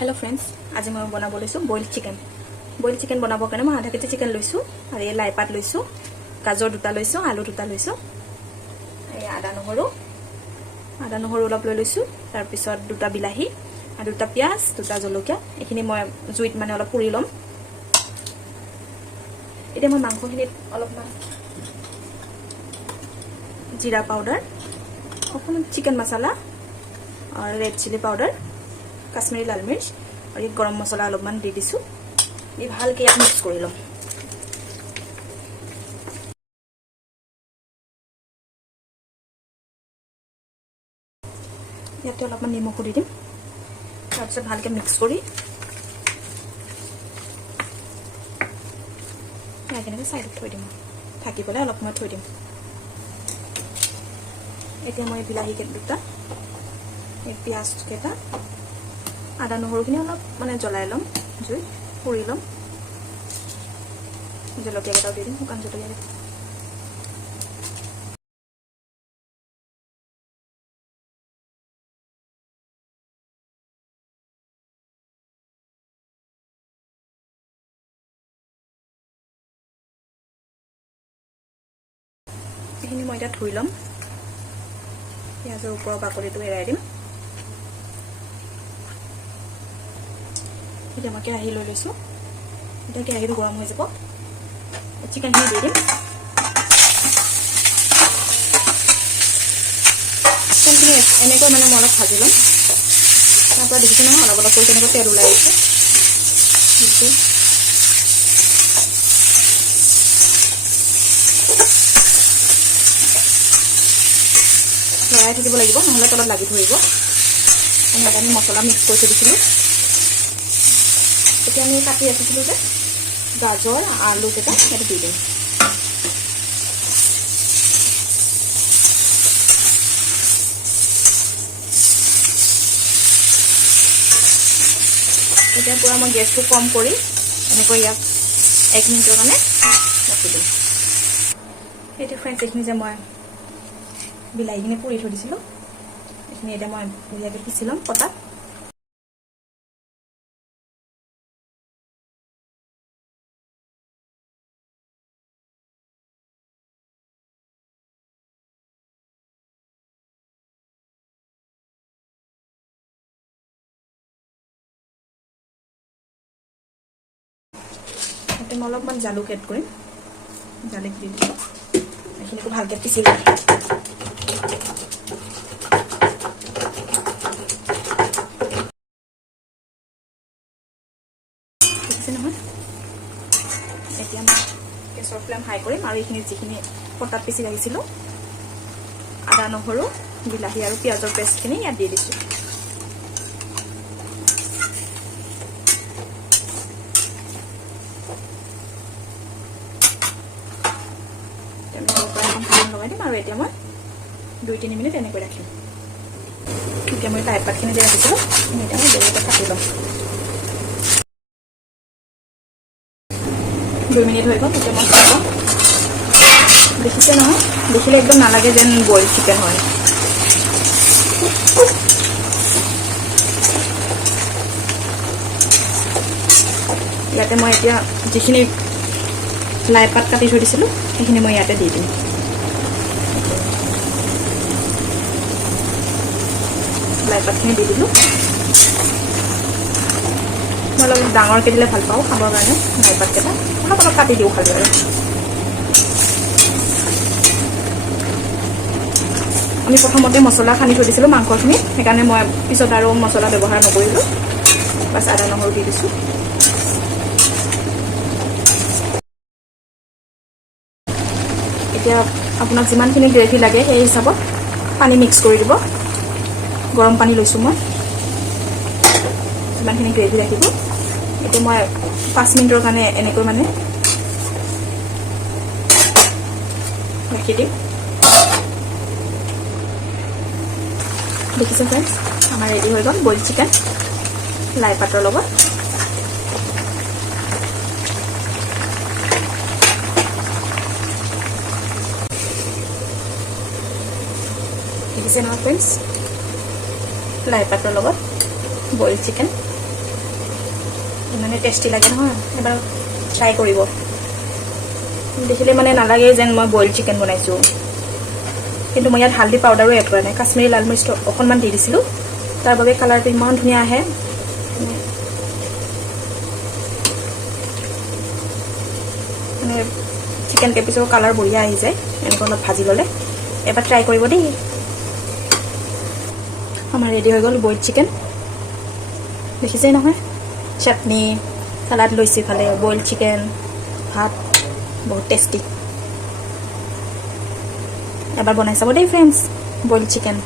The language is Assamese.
हेलो फ्रेंड्स, आज मैं बनाब लैसो बइल चिकेन बनाब कारण मैं आधा केजी चिकेन लैसो और ये लाई पात लैसो गाजर दुटा लैसो आलू दुटा लैसो आदा নহৰু অলপ লৈ লৈছো তাৰ পিছত দুটা বিলাহী আৰু দুটা পিয়াজ দুটা জলকীয়া এখিনি মই জুইত মানে অলপ পুৰি লম এতিয়া মই মাংসখিনিত অলপমান জিৰা পাউডাৰ অকণমান চিকেন মছলা और रेड चिली पाउडर काश्मीरी लाल मिर्च और ये गरम मसला अलपमान दी दिसु ये भालके याक मिक्स करि लम याते अलपमान निमख দি দিম তাৰপিছত ভালকে মিক্স কৰি ইয়াকে সাইডত থৈ দিম থাকিবলে অলপমান থৈ দিম এতিয়া মই বিলাহী কে দুটা পিয়াজ কেটা আদা নহৰুখিনি অলপ মানে জ্বলাই লম জুই পুৰি লম জলকীয়া কেটাও দি দিম শুকান জলকীয়া এইখিনি মই এতিয়া ধুই লম পিয়াজৰ ওপৰৰ বাকলিটো এৰাই দিম এতিয়া মই কেৰাহী লৈ লৈছো এতিয়া কেৰাহীটো গৰম হৈ যাব চিকেনখিনি দি দিম চিকেনখিনি এনেকৈ মানে মই অলপ ভাজি ল'ম তাৰপৰা দেখিছোঁ নহয় অলপ অলপ কৰি তেনেকৈ তেল ওলাই আহিছে লৰাই থাকিব লাগিব নহ'লে তলত লাগি ধৰিব আমি মছলা মিক্স কৰি থৈ দিছিলোঁ এতিয়া আমি কাটি ৰাখিছিলোঁ যে গাজৰ আলু কেইটা সেইটো দি দিম এতিয়া পুৰা মই গেছটো কম কৰি এনেকৈ ইয়াক 1 মিনিটৰ কাৰণে ৰাখি দিম এতিয়া ফ্ৰেণ্ডছ এইখিনি যে মই বিলাহীখিনি পুৰি থৈ দিছিলোঁ এইখিনি এতিয়া মই ধুনীয়াকৈ পিচি ল'ম পটাত মই অলপমান জালুক এড কৰিম জালুক দি দিম এইখিনিকো ভালকৈ পিচি ল'ম নহয় এতিয়া মই গেছৰ ফ্লেম হাই কৰিম আৰু এইখিনি যিখিনি পটাত পিচি ৰাখিছিলোঁ আদা নহৰু বিলাহী আৰু পিঁয়াজৰ পেষ্টখিনি ইয়াত দি দিছোঁ লগাই দিম আৰু এতিয়া মই 2-3 মিনিট এনেকৈ ৰাখিম এতিয়া মই লাই পাতখিনি যে ৰাখিছিলোঁ এতিয়া মই বেলেগকৈ কাটি ল'ম 2 মিনিট হৈ গ'ল এতিয়া মই খাই লওঁ দেখিছে নহয় দেখিলে একদম নালাগে যেন বইল চিকেন হয় ইয়াতে মই এতিয়া যিখিনি লাই পাত কাটি থৈ দিছিলোঁ সেইখিনি মই ইয়াতে দি দিম লাই পাতখিনি দি দিলোঁ মই অলপ ডাঙৰকৈ দিলে ভাল পাওঁ খাবৰ কাৰণে লাই পাতকেইটা অলপ অলপ কাটি দিওঁ খালি আৰু আমি প্ৰথমতে মছলা সানি থৈ দিছিলোঁ মাংসখিনি সেইকাৰণে মই পিছত আৰু মছলা ব্যৱহাৰ নকৰিলোঁ বাছ আদা নহৰু দি দিছোঁ এতিয়া আপোনাক যিমানখিনি গ্ৰেভি লাগে সেই হিচাপত পানী মিক্স কৰি দিব গৰম পানী লৈছোঁ মই যিমানখিনি গ্ৰেভি ৰাখিব এতিয়া মই 5 মিনিটৰ কাৰণে এনেকৈ মানে ৰাখি দিম দেখিছে ফ্ৰেণ্ডছ আমাৰ ৰেডি হৈ গ'ল বইল চিকেন লাই পাতৰ লগত দেখিছে নহয় ফ্ৰেণ্ডছ লাই পাতৰ লগত বইল চিকেন ইমানে টেষ্টি লাগে নহয় এবাৰ ট্ৰাই কৰিব দেখিলে মানে নালাগে যেন মই বইল চিকেন বনাইছোঁ কিন্তু মই ইয়াত হালধি পাউডাৰো এড কৰা নাই কাশ্মীৰী লাল মিৰ্চ অকণমান দি দিছিলোঁ তাৰ বাবে কালাৰটো ইমান ধুনীয়া আহে মানে চিকেন কেপিচৰ কালাৰ বঢ়িয়া আহি যায় এনেকৈ অলপ ভাজি ল'লে এবাৰ ট্ৰাই কৰিব দেই আমাৰ ৰেডি হৈ গ'ল বইল চিকেন দেখিছেই নহয় চাটনি চালাড লৈছোঁ ইফালে বইল চিকেন ভাত বহুত টেষ্টি এবাৰ বনাই চাব দেই ফ্ৰেণ্ডছ বইল চিকেন